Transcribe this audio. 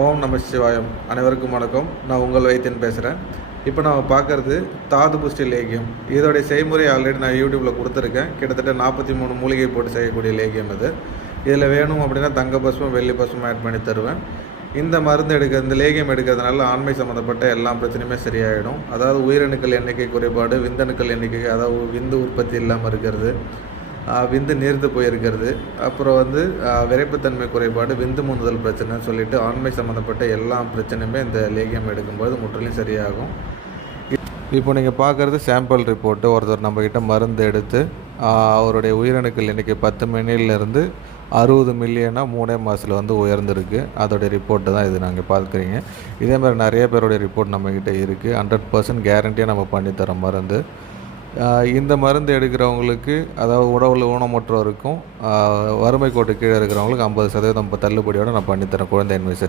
ஓம் நம சிவாயம். அனைவருக்கும் வணக்கம். நான் உங்கள் வைத்தியன் பேசுகிறேன். இப்போ நம்ம பார்க்குறது தாது புஷ்டி லேகியம். இதோடைய செய்முறை ஆல்ரெடி நான் யூடியூப்பில் கொடுத்துருக்கேன். கிட்டத்தட்ட 43 மூலிகை போட்டு செய்யக்கூடிய லேகியம் இது. இதில் வேணும் அப்படின்னா தங்க பஸ்மம், வெள்ளி பஸ்மம் ஆட் பண்ணி தருவேன். இந்த மருந்து இந்த லேகியம் எடுக்கிறதுனால ஆண்மை சம்மந்தப்பட்ட எல்லா பிரச்சனையுமே சரியாயிடும். அதாவது உயிரணுக்கள் எண்ணிக்கை குறைபாடு, விந்தணுக்கள் எண்ணிக்கை, அதாவது விந்து உற்பத்தி இல்லாமல் இருக்கிறது, விந்து நீர்த்து போயிருக்கிறது, அப்புறம் விரைப்புத்தன்மை குறைபாடு, விந்து முந்துதல் பிரச்சனைன்னு சொல்லிட்டு ஆண்மை சம்மந்தப்பட்ட எல்லா பிரச்சனையுமே இந்த லேகியம் எடுக்கும்போது முற்றிலும் சரியாகும். இப்போ நீங்கள் பார்க்குறது சாம்பிள் ரிப்போர்ட்டு. ஒருத்தர் நம்மக்கிட்ட மருந்து எடுத்து அவருடைய உயிரணுக்கள் எண்ணிக்கை 10 மில்லியன்லேருந்து 60 மில்லியனாக 3 மாதத்தில் உயர்ந்திருக்கு. அதோடைய ரிப்போர்ட்டு தான் இது நாங்கள் பார்க்குறீங்க. இதேமாதிரி நிறைய பேருடைய ரிப்போர்ட் நம்மக்கிட்ட இருக்குது. 100% கேரண்டியாக நம்ம பண்ணித்தரோம் மருந்து. இந்த மருந்து எடுக்கிறவங்களுக்கு, அதாவது உடல் ஊனமுற்றோருக்கும் வறுமை கோட்டு கீழே இருக்கிறவங்களுக்கு 50% தள்ளுபடியோடு நான் பண்ணித்தரேன் குழந்தையின்மை